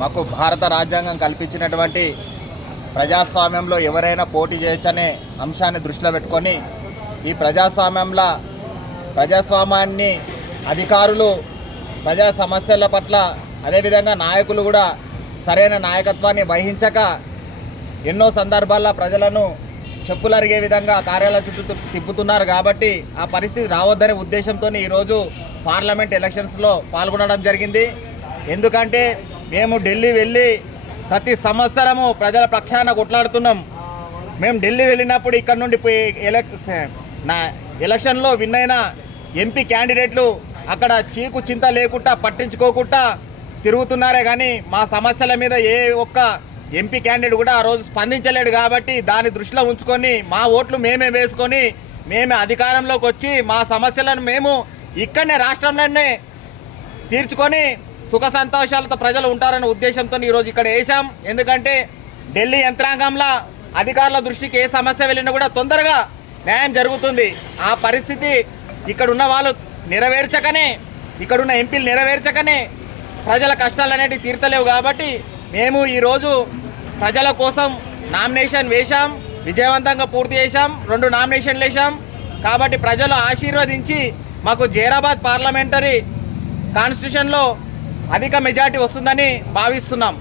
మాకు భారత రాజ్యాంగం కల్పించినటువంటి ప్రజాస్వామ్యంలో ఎవరైనా పోటీ చేయొచ్చనే అంశాన్ని దృష్టిలో పెట్టుకొని ఈ ప్రజాస్వామ్యంలో ప్రజాస్వామ్యాన్ని అధికారులు ప్రజా సమస్యల పట్ల అదేవిధంగా నాయకులు కూడా సరైన నాయకత్వాన్ని వహించక ఎన్నో సందర్భాల్లో ప్రజలను చెప్పులరిగే విధంగా కార్యాలయ చుట్టూ తిప్పుతున్నారు కాబట్టి ఆ పరిస్థితి రావద్దనే ఉద్దేశంతో ఈరోజు పార్లమెంట్ ఎలక్షన్స్లో పాల్గొనడం జరిగింది. ఎందుకంటే మేము ఢిల్లీ వెళ్ళి ప్రతి సంవత్సరము ప్రజల పక్షాన కొట్లాడుతున్నాం. మేము ఢిల్లీ వెళ్ళినప్పుడు ఇక్కడ నుండి ఎలక్ నా ఎలక్షన్లో విన్ అయిన ఎంపీ క్యాండిడేట్లు అక్కడ చీకు చింత లేకుండా పట్టించుకోకుండా తిరుగుతున్నారే కానీ మా సమస్యల మీద ఏ ఒక్క ఎంపీ క్యాండిడేట్ కూడా ఆ రోజు స్పందించలేడు కాబట్టి దాన్ని దృష్టిలో ఉంచుకొని మా ఓట్లు మేమే వేసుకొని మేమే అధికారంలోకి వచ్చి మా సమస్యలను మేము ఇక్కడనే రాష్ట్రంలోనే తీర్చుకొని సుఖ సంతోషాలతో ప్రజలు ఉంటారనే ఉద్దేశంతో ఈరోజు ఇక్కడ వేసాం ఎందుకంటే ఢిల్లీ యంత్రాంగంలో అధికారుల దృష్టికి ఏ సమస్య వెళ్ళినా కూడా తొందరగా న్యాయం జరుగుతుంది. ఆ పరిస్థితి ఇక్కడ ఉన్న వాళ్ళు నెరవేర్చకనే ఇక్కడున్న ఎంపీలు నెరవేర్చకనే ప్రజల కష్టాలు అనేటివి తీర్తలేవు కాబట్టి మేము ఈరోజు ప్రజల కోసం నామినేషన్ వేశాం. విజయవంతంగా పూర్తి చేశాం. రెండు నామినేషన్లు వేశాం. కాబట్టి ప్రజలు ఆశీర్వదించి మాకు జైరాబాద్ పార్లమెంటరీ కాన్స్టిట్యూషన్లో అధిక మెజార్టీ వస్తుందని భావిస్తున్నాం.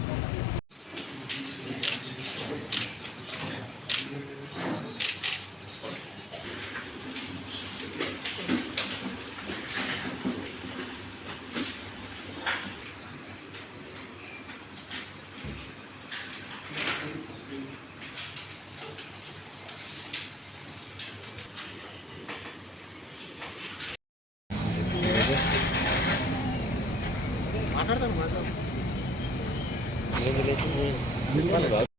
మాట్లాడతాను మాట్లాడతాను.